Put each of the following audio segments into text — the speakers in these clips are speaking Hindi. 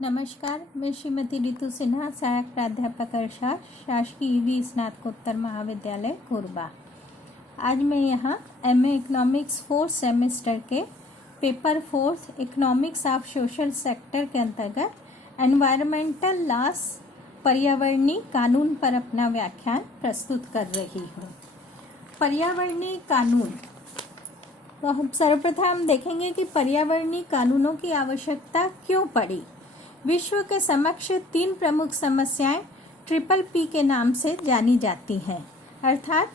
नमस्कार, मैं श्रीमती रितु सिन्हा, सहायक प्राध्यापक अर्थशास्त्र, शासकीय ईवी स्नातकोत्तर महाविद्यालय कोरबा। आज मैं यहाँ एमए इकोनॉमिक्स 4th सेमेस्टर के paper 4 economics of social sector के अंतर्गत एनवायरमेंटल लॉस पर्यावरणीय कानून पर अपना व्याख्यान प्रस्तुत कर रही हूँ। पर्यावरणीय कानून, तो हम सर्वप्रथम देखेंगे कि पर्यावरणीय कानूनों की आवश्यकता क्यों पड़ी। विश्व के समक्ष 3 प्रमुख समस्याएं PPP के नाम से जानी जाती हैं, अर्थात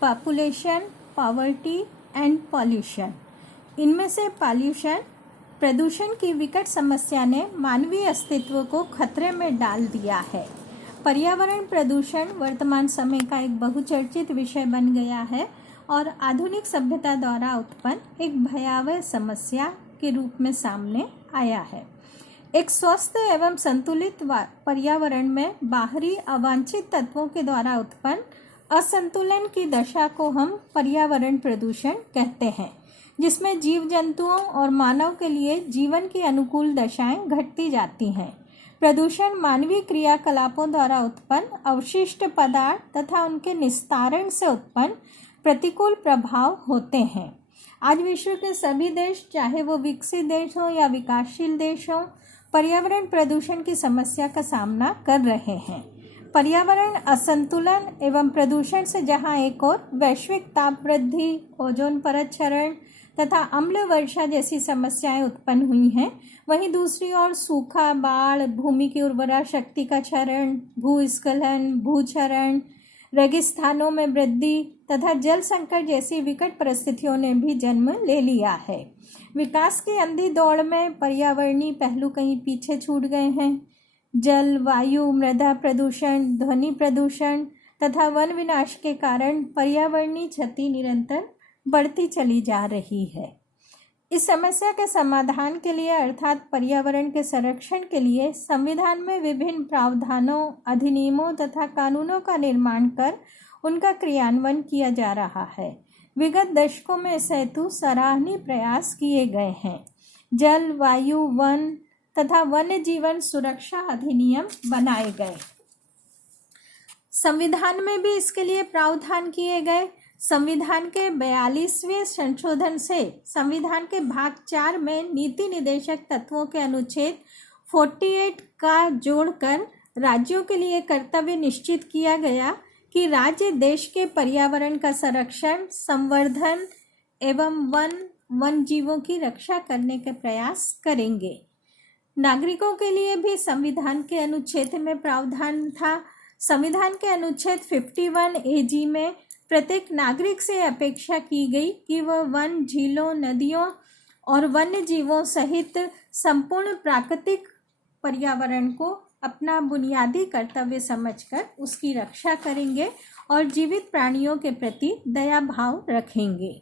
पॉपुलेशन, पॉवर्टी एंड पॉल्यूशन। इनमें से प्रदूषण की विकट समस्या ने मानवीय अस्तित्व को खतरे में डाल दिया है। पर्यावरण प्रदूषण वर्तमान समय का एक बहुचर्चित विषय बन गया है और आधुनिक सभ्यता द्वारा उत्पन्न एक भयावह समस्या के रूप में सामने आया है। एक स्वस्थ एवं संतुलित पर्यावरण में बाहरी अवांछित तत्वों के द्वारा उत्पन्न असंतुलन की दशा को हम पर्यावरण प्रदूषण कहते हैं, जिसमें जीव जंतुओं और मानव के लिए जीवन की अनुकूल दशाएं घटती जाती हैं। प्रदूषण मानवीय क्रियाकलापों द्वारा उत्पन्न अवशिष्ट पदार्थ तथा उनके निस्तारण से उत्पन्न प्रतिकूल प्रभाव होते हैं। आज विश्व के सभी देश, चाहे वो विकसित देश हो या विकासशील देश हो, पर्यावरण प्रदूषण की समस्या का सामना कर रहे हैं। पर्यावरण असंतुलन एवं प्रदूषण से जहां एक ओर वैश्विक ताप वृद्धि, ओजोन परत क्षरण तथा अम्ल वर्षा जैसी समस्याएं उत्पन्न हुई हैं, वहीं दूसरी ओर सूखा, बाढ़, भूमि की उर्वरा शक्ति का क्षरण, भूस्खलन, भूक्षरण, रेगिस्तानों में वृद्धि तथा जल संकट जैसी विकट परिस्थितियों ने भी जन्म ले लिया है। विकास की अंधी दौड़ में पर्यावरणीय पहलू कहीं पीछे छूट गए हैं। जल, वायु, मृदा प्रदूषण, ध्वनि प्रदूषण तथा वन विनाश के कारण पर्यावरणीय क्षति निरंतर बढ़ती चली जा रही है। इस समस्या के समाधान के लिए अर्थात पर्यावरण के संरक्षण के लिए संविधान में विभिन्न प्रावधानों, अधिनियमों तथा कानूनों का निर्माण कर उनका क्रियान्वयन किया जा रहा है। विगत दशकों में इस हेतु सराहनीय प्रयास किए गए हैं। जल, वायु, वन तथा वन्य जीवन सुरक्षा अधिनियम बनाए गए। संविधान में भी इसके लिए प्रावधान किए गए। संविधान के 42वें संशोधन से संविधान के भाग 4 में नीति निदेशक तत्वों के अनुच्छेद 48 का जोड़कर राज्यों के लिए कर्तव्य निश्चित किया गया कि राज्य देश के पर्यावरण का संरक्षण, संवर्धन एवं वन जीवों की रक्षा करने के प्रयास करेंगे। नागरिकों के लिए भी संविधान के अनुच्छेद में प्रावधान था। संविधान के अनुच्छेद 51 AG में प्रत्येक नागरिक से अपेक्षा की गई कि वह वन, झीलों, नदियों और वन्य जीवों सहित संपूर्ण प्राकृतिक पर्यावरण को अपना बुनियादी कर्तव्य समझकर उसकी रक्षा करेंगे और जीवित प्राणियों के प्रति दया भाव रखेंगे।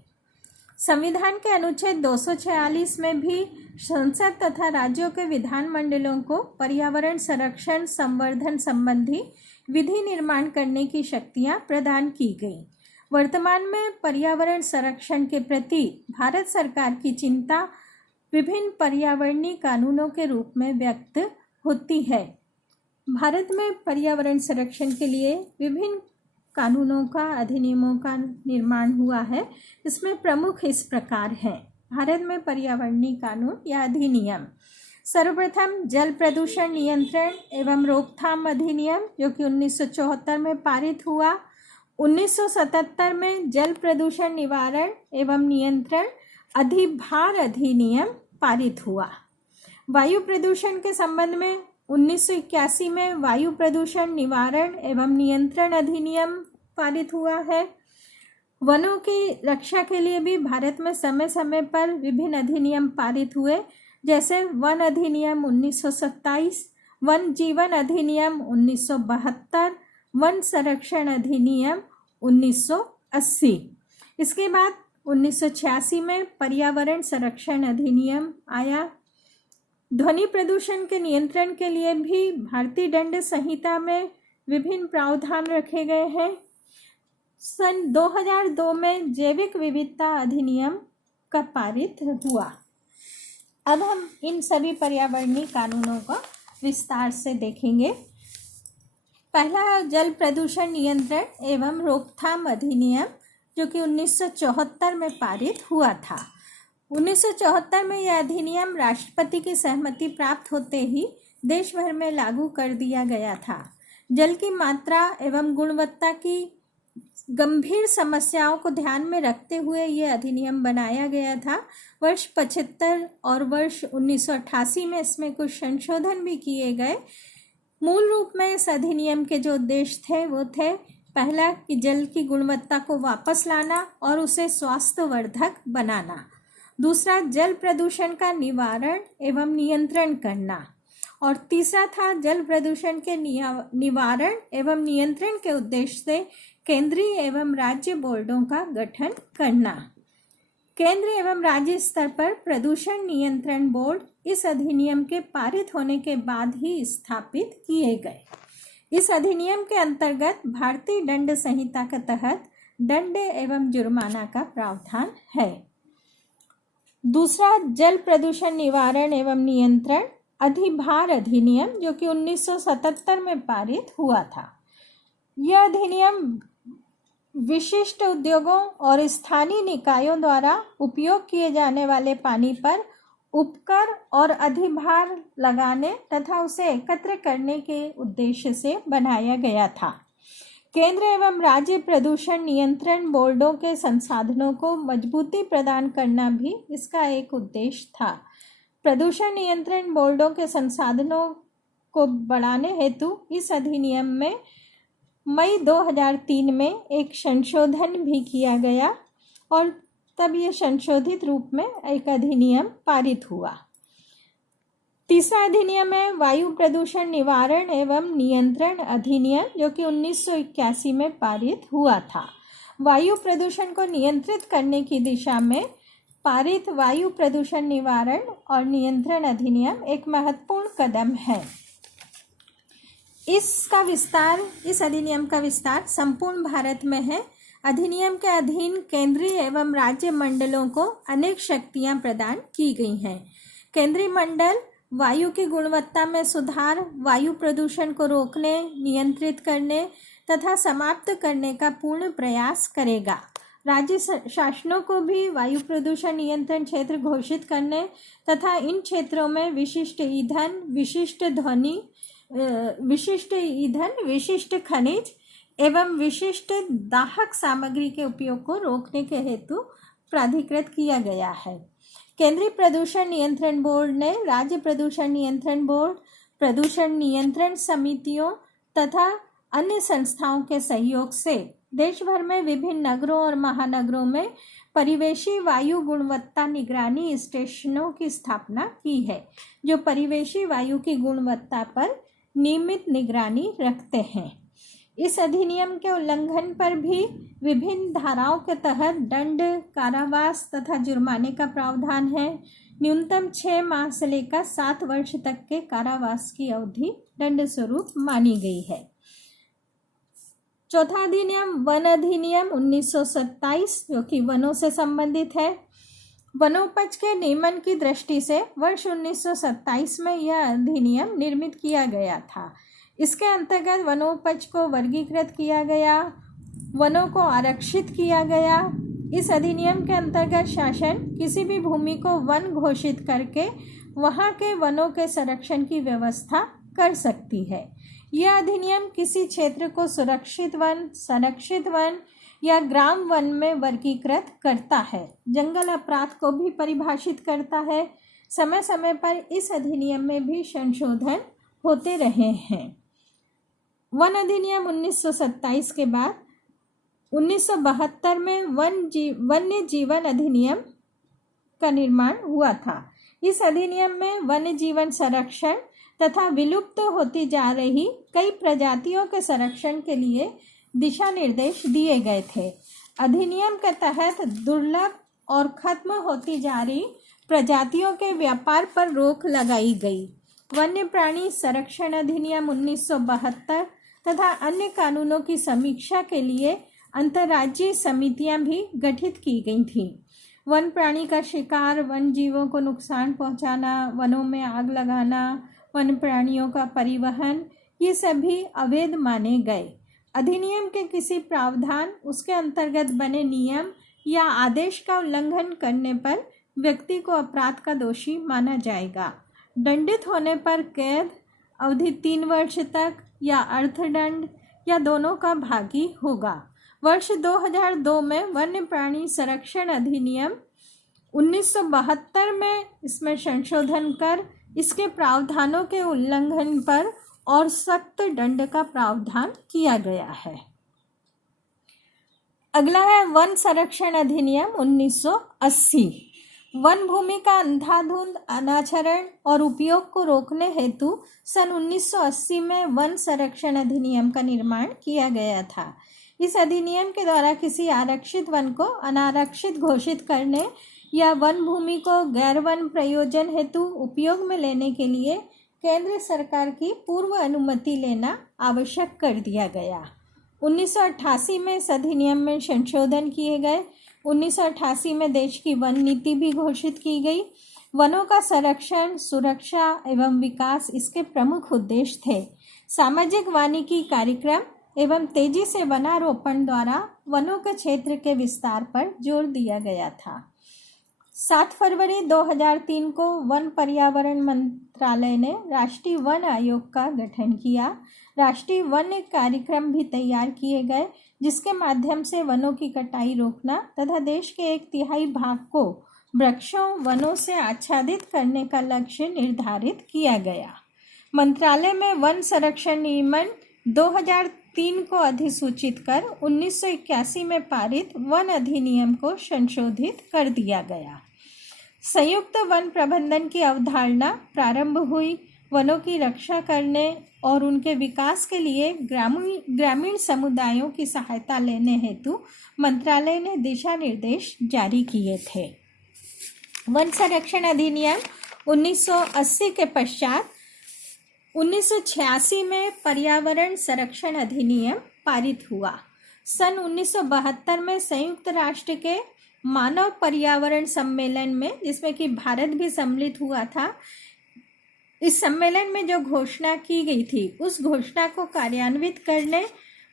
संविधान के अनुच्छेद 246 में भी संसद तथा राज्यों के विधानमंडलों को पर्यावरण संरक्षण, संवर्धन संबंधी विधि निर्माण करने की शक्तियां प्रदान की गई। वर्तमान में पर्यावरण संरक्षण के प्रति भारत सरकार की चिंता विभिन्न पर्यावरणीय कानूनों के रूप में व्यक्त होती है। भारत में पर्यावरण संरक्षण के लिए विभिन्न कानूनों का, अधिनियमों का निर्माण हुआ है। इसमें प्रमुख इस प्रकार हैं। भारत में पर्यावरणीय कानून या अधिनियम, सर्वप्रथम जल प्रदूषण नियंत्रण एवं रोकथाम अधिनियम, जो कि 1974 में पारित हुआ। 1977 में जल प्रदूषण निवारण एवं नियंत्रण अधिभार अधिनियम पारित हुआ। वायु प्रदूषण के संबंध में 1981 में वायु प्रदूषण निवारण एवं नियंत्रण अधिनियम पारित हुआ है। वनों की रक्षा के लिए भी भारत में समय समय पर विभिन्न अधिनियम पारित हुए, जैसे वन अधिनियम 1927, वन जीवन अधिनियम 1972, वन संरक्षण अधिनियम 1980। इसके बाद 1986 में पर्यावरण संरक्षण अधिनियम आया। ध्वनि प्रदूषण के नियंत्रण के लिए भी भारतीय दंड संहिता में विभिन्न प्रावधान रखे गए हैं। सन 2002 में जैविक विविधता अधिनियम का पारित हुआ। अब हम इन सभी पर्यावरणीय कानूनों का विस्तार से देखेंगे। पहला जल प्रदूषण नियंत्रण एवं रोकथाम अधिनियम, जो कि 1974 में पारित हुआ था। 1974 में यह अधिनियम राष्ट्रपति की सहमति प्राप्त होते ही देश भर में लागू कर दिया गया था। जल की मात्रा एवं गुणवत्ता की गंभीर समस्याओं को ध्यान में रखते हुए यह अधिनियम बनाया गया था। वर्ष 75 और वर्ष 1988 में इसमें कुछ संशोधन भी किए गए। मूल रूप में इस अधिनियम के जो उद्देश्य थे वो थे, पहला कि जल की गुणवत्ता को वापस लाना और उसे स्वास्थ्यवर्धक बनाना। दूसरा, जल प्रदूषण का निवारण एवं नियंत्रण करना। और तीसरा था जल प्रदूषण के निवारण एवं नियंत्रण के उद्देश्य से केंद्रीय एवं राज्य बोर्डों का गठन करना। केंद्र एवं राज्य स्तर पर प्रदूषण नियंत्रण बोर्ड इस अधिनियम के पारित होने के बाद ही स्थापित किए गए। इस अधिनियम के अंतर्गत भारतीय दंड संहिता के तहत दंड एवं जुर्माना का प्रावधान है। दूसरा, जल प्रदूषण निवारण एवं नियंत्रण अधिभार अधिनियम, जो कि 1977 में पारित हुआ था। यह अधिनियम विशिष्ट उद्योगों और स्थानीय निकायों द्वारा उपयोग किए जाने वाले पानी पर उपकर और अधिभार लगाने तथा उसे एकत्र करने के उद्देश्य से बनाया गया था। केंद्र एवं राज्य प्रदूषण नियंत्रण बोर्डों के संसाधनों को मजबूती प्रदान करना भी इसका एक उद्देश्य था। प्रदूषण नियंत्रण बोर्डों के संसाधनों को बढ़ाने हेतु इस अधिनियम में मई 2003 में एक संशोधन भी किया गया और तब ये संशोधित रूप में एक अधिनियम पारित हुआ। तीसरा अधिनियम है वायु प्रदूषण निवारण एवं नियंत्रण अधिनियम, जो कि 1981 में पारित हुआ था। वायु प्रदूषण को नियंत्रित करने की दिशा में पारित वायु प्रदूषण निवारण और नियंत्रण अधिनियम एक महत्वपूर्ण कदम है। इस अधिनियम का विस्तार संपूर्ण भारत में है। अधिनियम के अधीन केंद्रीय एवं राज्य मंडलों को अनेक शक्तियां प्रदान की गई हैं। केंद्रीय मंडल वायु की गुणवत्ता में सुधार, वायु प्रदूषण को रोकने, नियंत्रित करने तथा समाप्त करने का पूर्ण प्रयास करेगा। राज्य शासनों को भी वायु प्रदूषण नियंत्रण क्षेत्र घोषित करने तथा इन क्षेत्रों में विशिष्ट ईंधन, विशिष्ट खनिज एवं विशिष्ट दाहक सामग्री के उपयोग को रोकने के हेतु प्राधिकृत किया गया है। केंद्रीय प्रदूषण नियंत्रण बोर्ड ने राज्य प्रदूषण नियंत्रण बोर्ड, प्रदूषण नियंत्रण समितियों तथा अन्य संस्थाओं के सहयोग से देश भर में विभिन्न नगरों और महानगरों में परिवेशी वायु गुणवत्ता निगरानी स्टेशनों की स्थापना की है, जो परिवेशी वायु की गुणवत्ता पर नियमित निगरानी रखते हैं। इस अधिनियम के उल्लंघन पर भी विभिन्न धाराओं के तहत दंड, कारावास तथा जुर्माने का प्रावधान है। न्यूनतम 6 माह से लेकर 7 वर्ष तक के कारावास की अवधि दंड स्वरूप मानी गई है। चौथा अधिनियम वन अधिनियम 1927, जो कि वनों से संबंधित है। वनोपज के नियमन की दृष्टि से वर्ष 1927 में यह अधिनियम निर्मित किया गया था। इसके अंतर्गत वनोपज को वर्गीकृत किया गया, वनों को आरक्षित किया गया। इस अधिनियम के अंतर्गत शासन किसी भी भूमि को वन घोषित करके वहाँ के वनों के संरक्षण की व्यवस्था कर सकती है। यह अधिनियम किसी क्षेत्र को सुरक्षित वन, संरक्षित वन या ग्राम वन में वर्गीकृत करता है। जंगल अपराध को भी परिभाषित करता है। समय समय पर इस अधिनियम में भी संशोधन होते रहे हैं। वन अधिनियम 1927 के बाद 1972 में वन्य जीवन अधिनियम का निर्माण हुआ था। इस अधिनियम में वन्य जीवन संरक्षण तथा विलुप्त होती जा रही कई प्रजातियों के संरक्षण के लिए दिशा निर्देश दिए गए थे। अधिनियम के तहत दुर्लभ और खत्म होती जा रही प्रजातियों के व्यापार पर रोक लगाई गई। वन्य प्राणी संरक्षण अधिनियम 1972 तथा अन्य कानूनों की समीक्षा के लिए अंतर्राज्यीय समितियां भी गठित की गई थीं। वन प्राणी का शिकार, वन जीवों को नुकसान पहुंचाना, वनों में आग लगाना, वन्य प्राणियों का परिवहन, ये सभी अवैध माने गए। अधिनियम के किसी प्रावधान, उसके अंतर्गत बने नियम या आदेश का उल्लंघन करने पर व्यक्ति को अपराध का दोषी माना जाएगा। दंडित होने पर कैद अवधि 3 वर्ष तक या अर्थदंड या दोनों का भागी होगा। वर्ष 2002 में वन्य प्राणी संरक्षण अधिनियम 1972 में इसमें संशोधन कर इसके प्रावधानों के उल्लंघन पर और सख्त दंड का प्रावधान किया गया है। अगला है वन संरक्षण अधिनियम 1980। वन भूमि का अंधाधुंध अनाचरण और उपयोग को रोकने हेतु सन 1980 में वन संरक्षण अधिनियम का निर्माण किया गया था। इस अधिनियम के द्वारा किसी आरक्षित वन को अनारक्षित घोषित करने या वन भूमि को गैर वन प्रयोजन हेतु उपयोग में लेने के लिए केंद्र सरकार की पूर्व अनुमति लेना आवश्यक कर दिया गया। 1988 में इस अधिनियम में संशोधन किए गए। 1988 में देश की वन नीति भी घोषित की गई। वनों का संरक्षण, सुरक्षा एवं विकास इसके प्रमुख उद्देश्य थे। सामाजिक वानिकी कार्यक्रम एवं तेजी से वनारोपण द्वारा वनों के क्षेत्र के विस्तार पर जोर दिया गया था। 7 फरवरी 2003 को वन पर्यावरण मंत्रालय ने राष्ट्रीय वन आयोग का गठन किया। राष्ट्रीय वन कार्यक्रम भी तैयार किए गए, जिसके माध्यम से वनों की कटाई रोकना तथा देश के 1/3 भाग को वृक्षों वनों से आच्छादित करने का लक्ष्य निर्धारित किया गया। मंत्रालय में वन संरक्षण नियमन 2003 को अधिसूचित कर 1981 में पारित वन अधिनियम को संशोधित कर दिया गया। संयुक्त वन प्रबंधन की अवधारणा प्रारंभ हुई। वनों की रक्षा करने और उनके विकास के लिए ग्रामीण समुदायों की सहायता लेने हेतु मंत्रालय ने दिशा निर्देश जारी किए थे। वन संरक्षण अधिनियम 1980 के पश्चात 1986 में पर्यावरण संरक्षण अधिनियम पारित हुआ। सन 1972 में संयुक्त राष्ट्र के मानव पर्यावरण सम्मेलन में, जिसमें कि भारत भी सम्मिलित हुआ था, इस सम्मेलन में जो घोषणा की गई थी उस घोषणा को कार्यान्वित करने,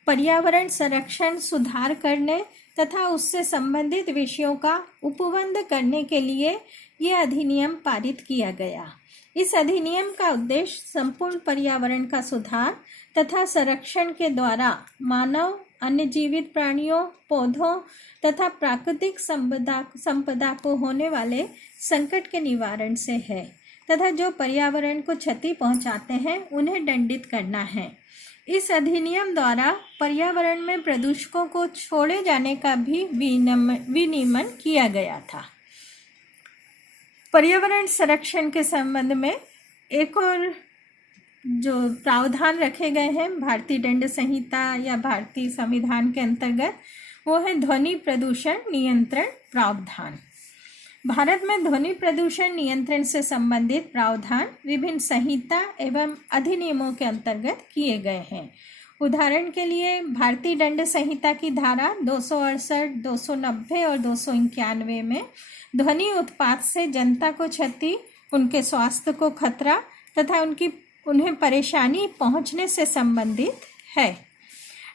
पर्यावरण संरक्षण सुधार करने तथा उससे संबंधित विषयों का उपबंध करने के लिए यह अधिनियम पारित किया गया। इस अधिनियम का उद्देश्य संपूर्ण पर्यावरण का सुधार तथा संरक्षण के द्वारा मानव, अन्य जीवित प्राणियों, पौधों तथा प्राकृतिक संपदा को होने वाले संकट के निवारण से है तथा जो पर्यावरण को क्षति पहुंचाते हैं उन्हें दंडित करना है। इस अधिनियम द्वारा पर्यावरण में प्रदूषकों को छोड़े जाने का भी विनियमन किया गया था। पर्यावरण संरक्षण के संबंध में एक और जो प्रावधान रखे गए हैं भारतीय दंड संहिता या भारतीय संविधान के अंतर्गत, वो है ध्वनि प्रदूषण नियंत्रण प्रावधान। भारत में ध्वनि प्रदूषण नियंत्रण से संबंधित प्रावधान विभिन्न संहिता एवं अधिनियमों के अंतर्गत किए गए हैं। उदाहरण के लिए भारतीय दंड संहिता की धारा 268, 290 और 291 में ध्वनि उत्पात से जनता को क्षति, उनके स्वास्थ्य को खतरा तथा उन्हें परेशानी पहुंचने से संबंधित है।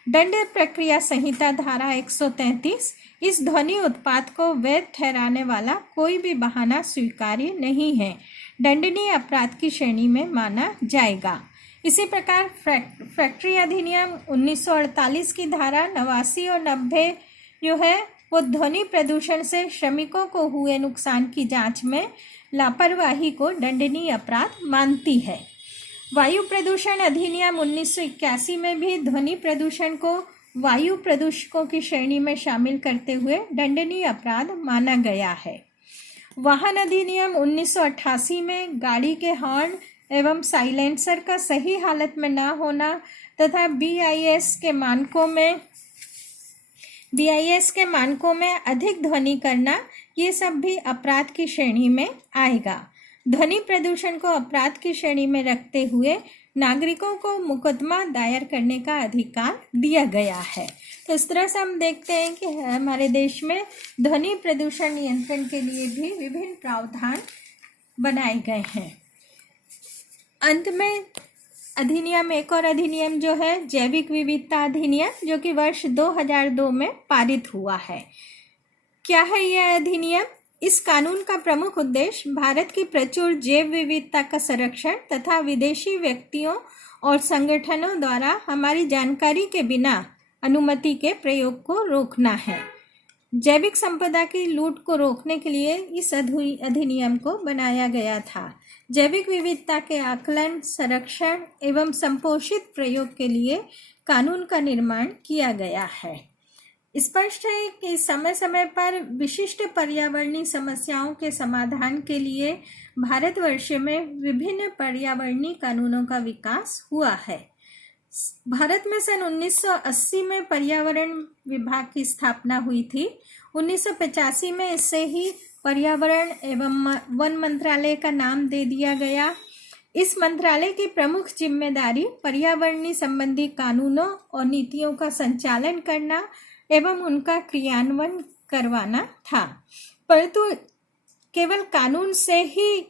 दंड प्रक्रिया संहिता धारा 133 इस ध्वनि उत्पात को वैध ठहराने वाला कोई भी बहाना स्वीकार्य नहीं है, दंडनीय अपराध की श्रेणी में माना जाएगा। इसी प्रकार फैक्ट्री अधिनियम 1948 की धारा 89 और 90 जो है वो ध्वनि प्रदूषण से श्रमिकों को हुए नुकसान की जांच में लापरवाही को दंडनीय अपराध मानती है। वायु प्रदूषण अधिनियम 1981 में भी ध्वनि प्रदूषण को वायु प्रदूषकों की श्रेणी में शामिल करते हुए दंडनीय अपराध माना गया है। वाहन अधिनियम 1988 में गाड़ी के हॉर्न एवं साइलेंसर का सही हालत में न होना तथा BIS के मानकों में अधिक ध्वनि करना, ये सब भी अपराध की श्रेणी में आएगा। ध्वनि प्रदूषण को अपराध की श्रेणी में रखते हुए नागरिकों को मुकदमा दायर करने का अधिकार दिया गया है। तो इस तरह से हम देखते हैं कि हमारे देश में ध्वनि प्रदूषण नियंत्रण के लिए भी विभिन्न प्रावधान बनाए गए हैं। अंत में अधिनियम, एक और अधिनियम जो है जैविक विविधता अधिनियम, जो कि वर्ष 2002 में पारित हुआ है। क्या है यह अधिनियम? इस कानून का प्रमुख उद्देश्य भारत की प्रचुर जैव विविधता का संरक्षण तथा विदेशी व्यक्तियों और संगठनों द्वारा हमारी जानकारी के बिना अनुमति के प्रयोग को रोकना है। जैविक संपदा की लूट को रोकने के लिए इस अधिनियम को बनाया गया था। जैविक विविधता के आकलन, संरक्षण एवं संपोषित प्रयोग के लिए कानून का निर्माण किया गया है। स्पष्ट है कि समय समय पर विशिष्ट पर्यावरणीय समस्याओं के समाधान के लिए भारतवर्ष में विभिन्न पर्यावरणीय कानूनों का विकास हुआ है। भारत में सन 1980 में पर्यावरण विभाग की स्थापना हुई थी। 1985 में इसे ही पर्यावरण एवं वन मंत्रालय का नाम दे दिया गया। इस मंत्रालय की प्रमुख जिम्मेदारी पर्यावरणीय संबंधी कानूनों और नीतियों का संचालन करना एवं उनका क्रियान्वयन करवाना था। परंतु केवल कानून से ही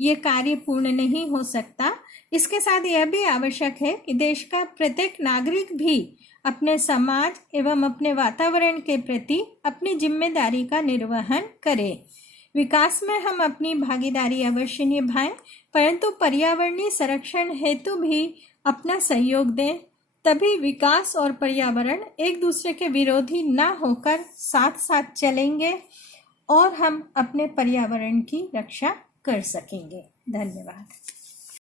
ये कार्य पूर्ण नहीं हो सकता। इसके साथ यह भी आवश्यक है कि देश का प्रत्येक नागरिक भी अपने समाज एवं अपने वातावरण के प्रति अपनी जिम्मेदारी का निर्वहन करे। विकास में हम अपनी भागीदारी अवश्य निभाएं, परंतु पर्यावरणीय संरक्षण हेतु भी अपना सहयोग दें। तभी विकास और पर्यावरण एक दूसरे के विरोधी ना होकर साथ साथ चलेंगे और हम अपने पर्यावरण की रक्षा कर सकेंगे। धन्यवाद।